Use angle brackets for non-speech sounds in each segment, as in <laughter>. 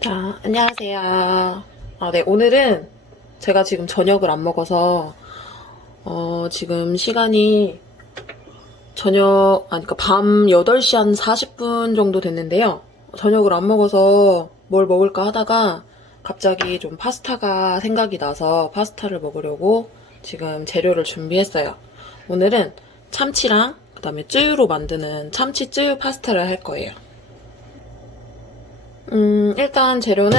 자, 안녕하세요. 아, 네, 오늘은 제가 지금 저녁을 안 먹어서, 어, 지금 시간이 저녁, 아니, 그니까 밤 8시 한 40분 정도 됐는데요. 저녁을 안 먹어서 뭘 먹을까 하다가 갑자기 좀 파스타가 생각이 나서 파스타를 먹으려고 지금 재료를 준비했어요. 오늘은 참치랑 그 다음에 쯔유로 만드는 참치 쯔유 파스타를 할 거예요. 음, 일단 재료는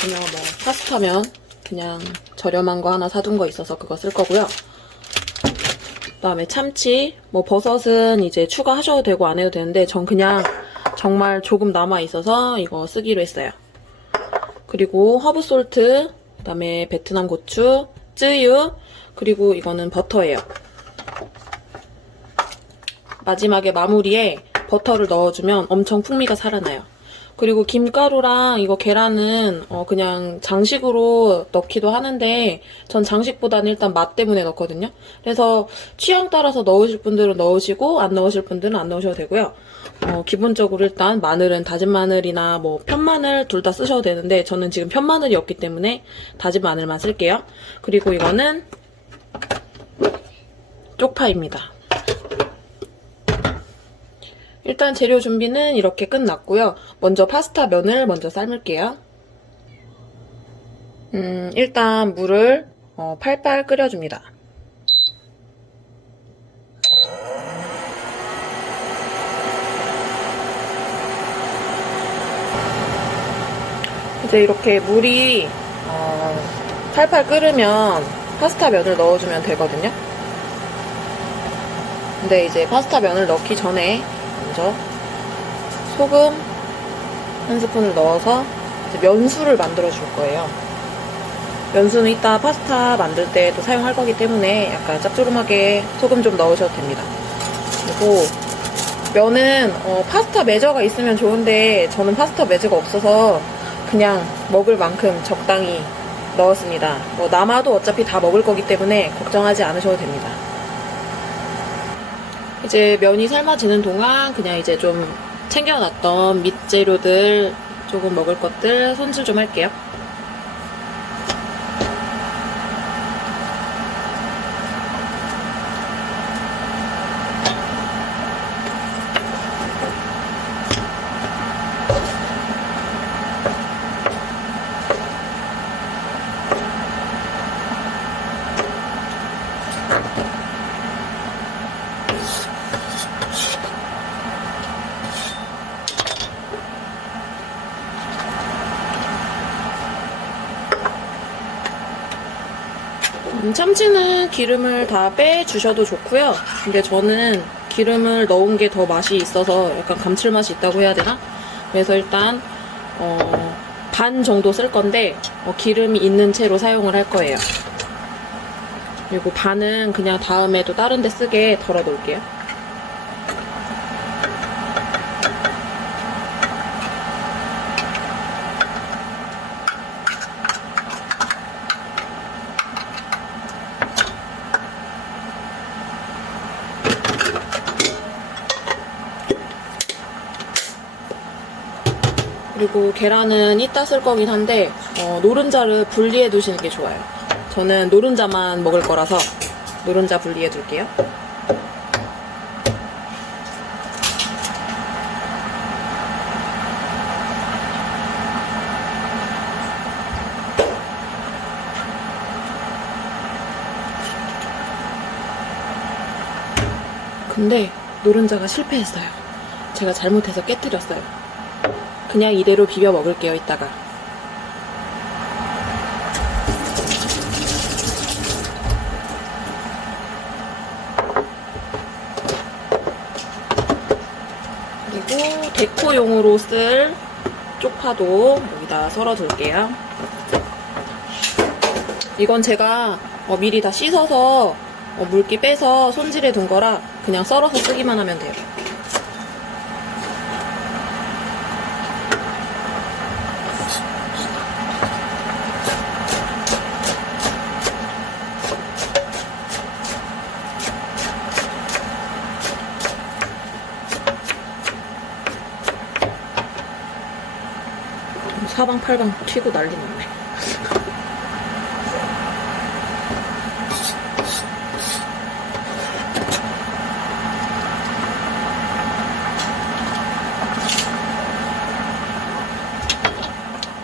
그냥 뭐 파스타면 그냥 저렴한 거 하나 사둔 거 있어서 그거 쓸 거고요. 그다음에 참치, 뭐 버섯은 이제 추가하셔도 되고 안 해도 되는데 전 그냥 정말 조금 남아 있어서 이거 쓰기로 했어요. 그리고 허브 솔트, 그다음에 베트남 고추, 쯔유, 그리고 이거는 버터예요. 마지막에 마무리에 버터를 넣어주면 엄청 풍미가 살아나요. 그리고 김가루랑 이거 계란은 어, 그냥 장식으로 넣기도 하는데 전 장식보다는 일단 맛 때문에 넣거든요. 그래서 취향 따라서 넣으실 분들은 넣으시고 안 넣으실 분들은 안 넣으셔도 되고요. 어, 기본적으로 일단 마늘은 다진 마늘이나 뭐 편마늘 둘 다 쓰셔도 되는데 저는 지금 편마늘이 없기 때문에 다진 마늘만 쓸게요. 그리고 이거는 쪽파입니다. 일단 재료 준비는 이렇게 끝났고요. 먼저 파스타 면을 먼저 삶을게요. 음, 일단 물을 어, 팔팔 끓여줍니다. 이제 이렇게 물이 어, 팔팔 끓으면 파스타 면을 넣어주면 되거든요. 근데 이제 파스타 면을 넣기 전에 먼저 소금 한 스푼을 넣어서 면수를 만들어 줄 거예요. 면수는 이따 파스타 만들 때도 사용할 거기 때문에 약간 짭조름하게 소금 좀 넣으셔도 됩니다. 그리고 면은 어, 파스타 매저가 있으면 좋은데 저는 파스타 매저가 없어서 그냥 먹을 만큼 적당히 넣었습니다. 뭐 남아도 어차피 다 먹을 거기 때문에 걱정하지 않으셔도 됩니다. 이제 면이 삶아지는 동안 그냥 이제 좀 챙겨놨던 밑재료들 조금 먹을 것들 손질 좀 할게요. 음, 참치는 기름을 다 빼주셔도 좋고요. 근데 저는 기름을 넣은 게 더 맛이 있어서 약간 감칠맛이 있다고 해야 되나? 그래서 일단 어, 반 정도 쓸 건데 어, 기름이 있는 채로 사용을 할 거예요. 그리고 반은 그냥 다음에도 다른 데 쓰게 덜어 놓을게요. 그리고 계란은 이따 쓸 거긴 한데 어, 노른자를 분리해 두시는 게 좋아요. 저는 노른자만 먹을 거라서 노른자 분리해 둘게요. 근데 노른자가 실패했어요. 제가 잘못해서 깨뜨렸어요. 그냥 이대로 비벼 먹을게요, 이따가. 그리고 데코용으로 쓸 쪽파도 여기다 썰어 둘게요. 이건 제가 어, 미리 다 씻어서 어, 물기 빼서 손질해 둔 거라 그냥 썰어서 쓰기만 하면 돼요. 사방팔방 튀고 난리 났네.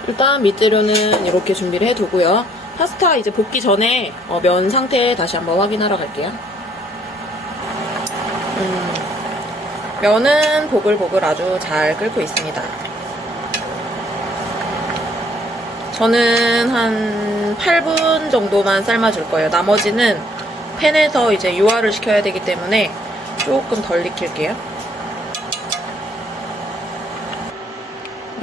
일단 밑재료는 이렇게 준비를 해두고요. 파스타 이제 볶기 전에 어, 면 상태 다시 한번 확인하러 갈게요. 음, 면은 보글보글 아주 잘 끓고 있습니다. 저는 한 8분 정도만 삶아줄 거예요. 나머지는 팬에서 이제 유화를 시켜야 되기 때문에 조금 덜 익힐게요.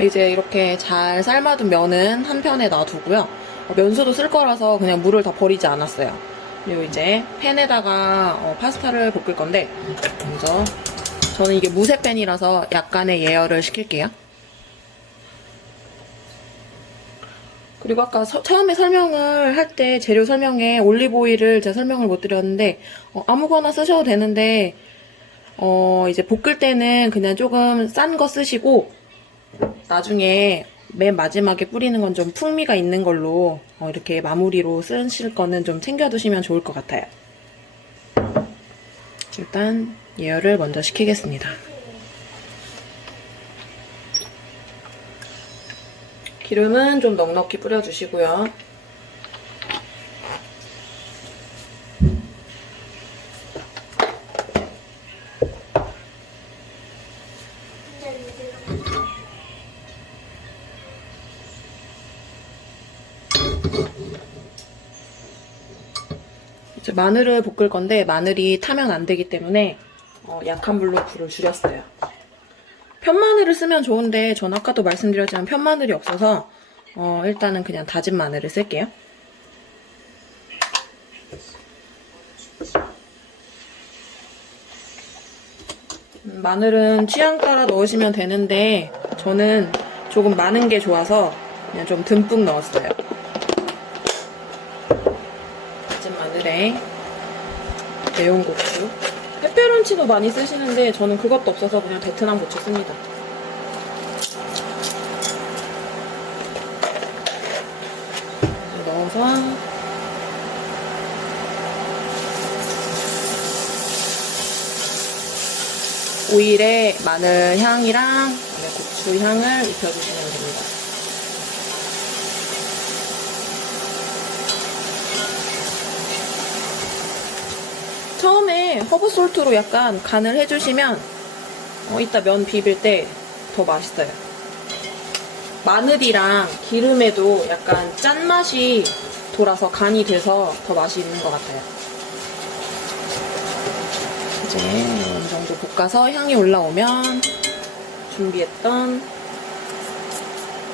이제 이렇게 잘 삶아둔 면은 한 편에 놔두고요. 어, 면수도 쓸 거라서 그냥 물을 다 버리지 않았어요. 그리고 이제 팬에다가 어, 파스타를 볶을 건데 먼저 저는 이게 무쇠 팬이라서 약간의 예열을 시킬게요. 그리고 아까 서- 처음에 설명을 할 때 재료 설명에 올리브오일을 제가 설명을 못 드렸는데 어, 아무거나 쓰셔도 되는데 어, 이제 볶을 때는 그냥 조금 싼 거 쓰시고 나중에 맨 마지막에 뿌리는 건 좀 풍미가 있는 걸로 어, 이렇게 마무리로 쓰실 거는 좀 챙겨두시면 좋을 것 같아요. 일단 예열을 먼저 시키겠습니다. 기름은 좀 넉넉히 뿌려주시고요. 마늘을 볶을 건데 마늘이 타면 안 되기 때문에 어, 약한 불로 불을 줄였어요. 편마늘을 쓰면 좋은데 전 아까도 말씀드렸지만 편마늘이 없어서 어, 일단은 그냥 다진 마늘을 쓸게요. 음, 마늘은 취향 따라 넣으시면 되는데 저는 조금 많은 게 좋아서 그냥 좀 듬뿍 넣었어요. 다진 마늘에 매운 고추 페페론치도 많이 쓰시는데 저는 그것도 없어서 그냥 베트남 고추 씁니다. 넣어서 오일에 마늘 향이랑 그다음에 고추 향을 입혀주시면 됩니다. 처음에 허브 솔트로 약간 간을 해주시면 어, 이따 면 비빌 때 더 맛있어요. 마늘이랑 기름에도 약간 짠맛이 돌아서 간이 돼서 더 맛이 있는 것 같아요. 이제 어느 정도 볶아서 향이 올라오면 준비했던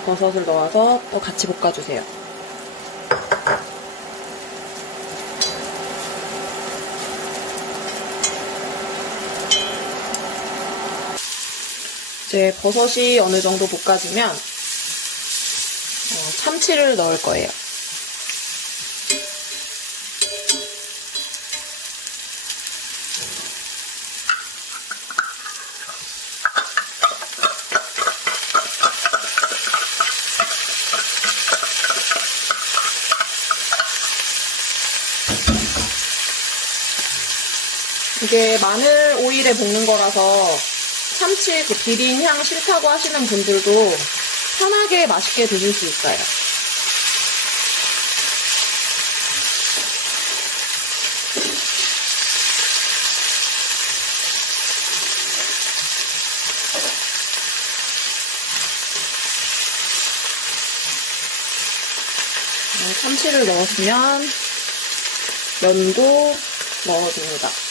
버섯을 넣어서 또 같이 볶아주세요. 이제 버섯이 어느 정도 볶아지면 어, 참치를 넣을 거예요. 이게 마늘 오일에 볶는 거라서 참치 그 비린 향 싫다고 하시는 분들도 편하게 맛있게 드실 수 있어요. 네, 참치를 넣었으면 면도 넣어줍니다.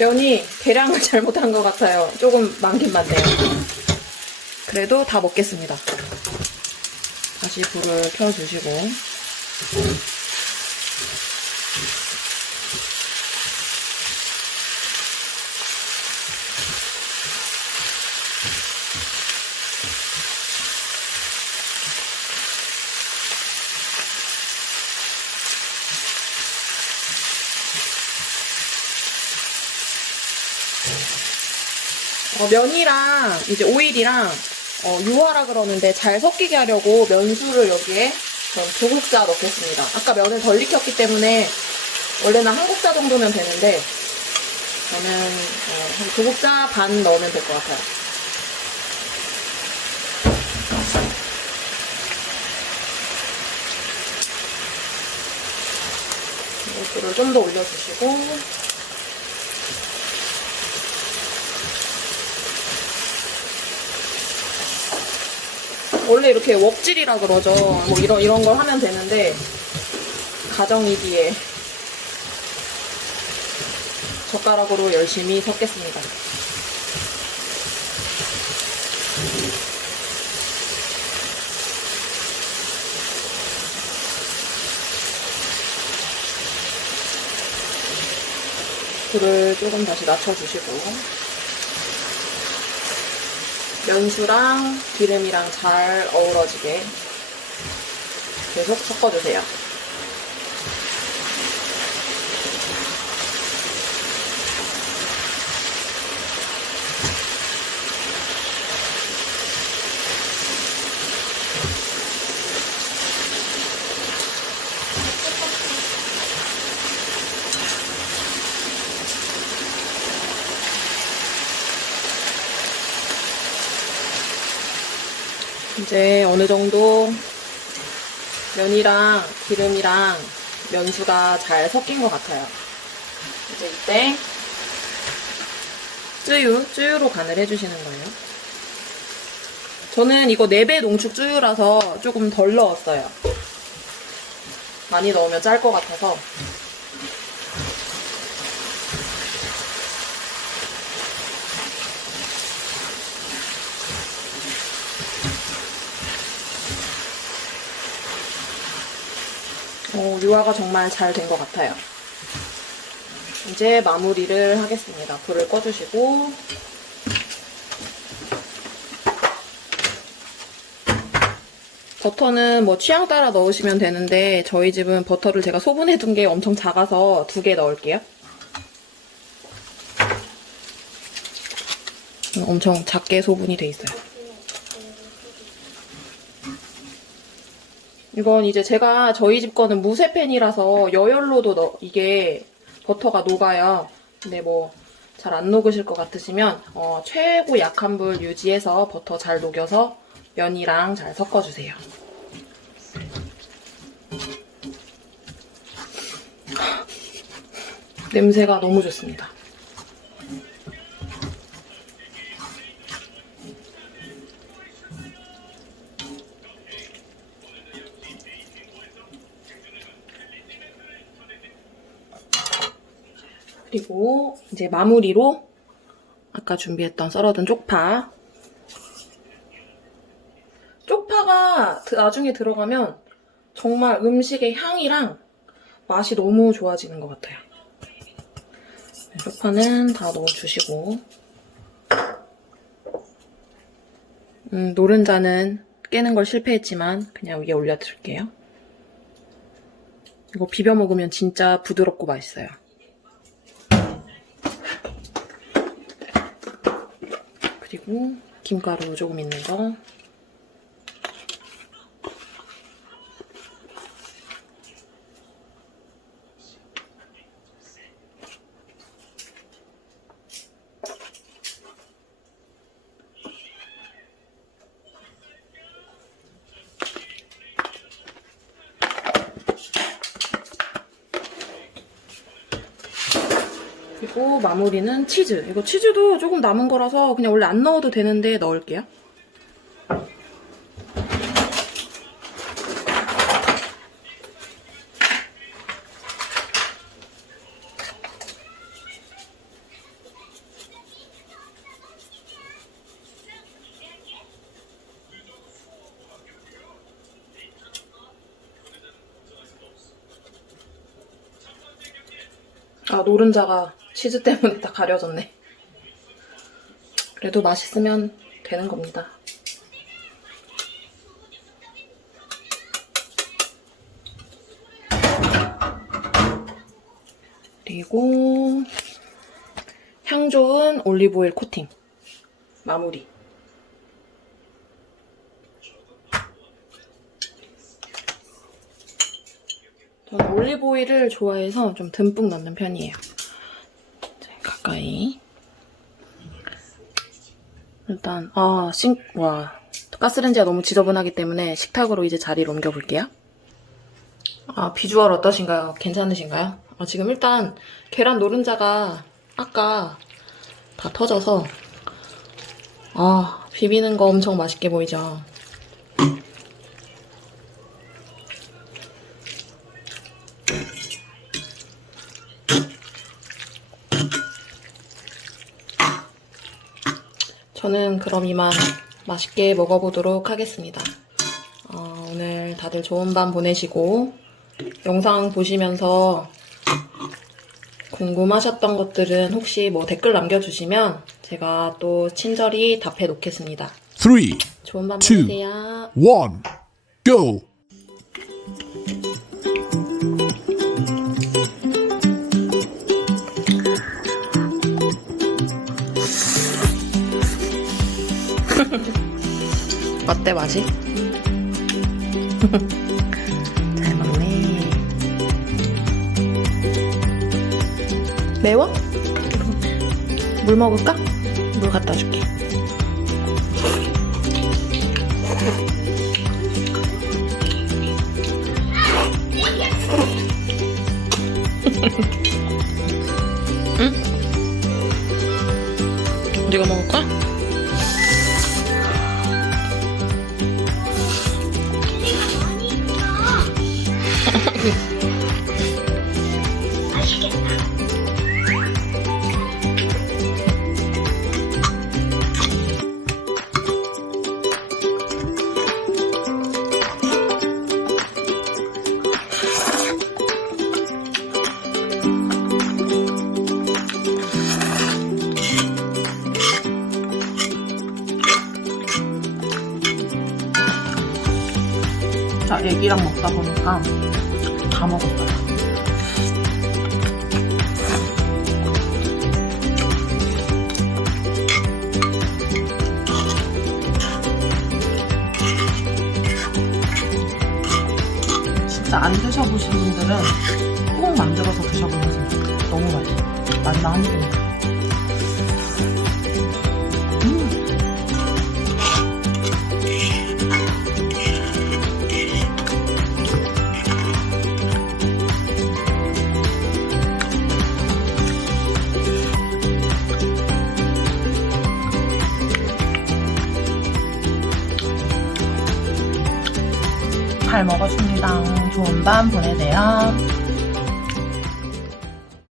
면이 계량을 <laughs> 잘못한 것 같아요. 조금 많긴 많네요. 그래도 다 먹겠습니다. 다시 불을 켜주시고. 면이랑 이제 오일이랑 어, 유화라 그러는데 잘 섞이게 하려고 면수를 여기에 전두 국자 넣겠습니다. 아까 면을 덜 익혔기 때문에 원래는 한 국자 정도면 되는데 저는 어, 한두 국자 반 넣으면 될 것 같아요. 이거를 좀더 올려주시고 원래 이렇게 웍질이라 그러죠. 뭐 이런 이런 걸 하면 되는데 가정이기에 젓가락으로 열심히 섞겠습니다. 불을 조금 다시 낮춰주시고 면수랑 기름이랑 잘 어우러지게 계속 섞어주세요. 이제 어느 정도 면이랑 기름이랑 면수가 잘 섞인 것 같아요. 이제 이때 쯔유, 쯔유로 간을 해주시는 거예요. 저는 이거 4배 농축 쯔유라서 조금 덜 넣었어요. 많이 넣으면 짤 것 같아서. 어, 유화가 정말 잘 된 것 같아요. 이제 마무리를 하겠습니다. 불을 꺼주시고 버터는 뭐 취향 따라 넣으시면 되는데 저희 집은 버터를 제가 소분해 둔 게 엄청 작아서 두 개 넣을게요. 음, 엄청 작게 소분이 돼 있어요. 이건 이제 제가 저희 집 거는 무쇠팬이라서 여열로도 넣- 이게 버터가 녹아요. 근데 뭐 잘 안 녹으실 것 같으시면 어, 최고 약한 불 유지해서 버터 잘 녹여서 면이랑 잘 섞어주세요. 냄새가 너무 좋습니다. 그리고 이제 마무리로 아까 준비했던 썰어둔 쪽파. 쪽파가 드- 나중에 들어가면 정말 음식의 향이랑 맛이 너무 좋아지는 것 같아요. 네, 쪽파는 다 넣어주시고 음, 노른자는 깨는 걸 실패했지만 그냥 위에 올려드릴게요. 이거 비벼 먹으면 진짜 부드럽고 맛있어요. 김가루 조금 있는 거. 그리고 마무리는 치즈. 이거 치즈도 조금 남은 거라서 그냥 원래 안 넣어도 되는데 넣을게요. 아, 노른자가 치즈 때문에 다 가려졌네. 그래도 맛있으면 되는 겁니다. 그리고 향 좋은 올리브오일 코팅. 마무리. 저는 올리브오일을 좋아해서 좀 듬뿍 넣는 편이에요. 자, 가까이. 일단, 아, 싱, 와. 가스렌지가 너무 지저분하기 때문에 식탁으로 이제 자리를 옮겨볼게요. 아, 비주얼 어떠신가요? 괜찮으신가요? 아, 지금 일단 계란 노른자가 아까 다 터져서 아, 비비는 거 엄청 맛있게 보이죠? 저는 그럼 이만 맛있게 먹어보도록 하겠습니다. 어, 오늘 다들 좋은 밤 보내시고 영상 보시면서 궁금하셨던 것들은 혹시 뭐 댓글 남겨주시면 제가 또 친절히 답해 놓겠습니다. three, 좋은 밤 Two. 보내세요. one, go. 어때 맛이? 잘 먹네. 매워? 물 먹을까? 물 갖다 줄게. 응? 네가 먹을 거야? 먹다 보니까 다 먹었어요. 진짜 안 드셔보신 분들은 꼭 만들어서 드셔보세요. 너무 맛있어요. 마지막 한 입입니다. 밤 보내세요.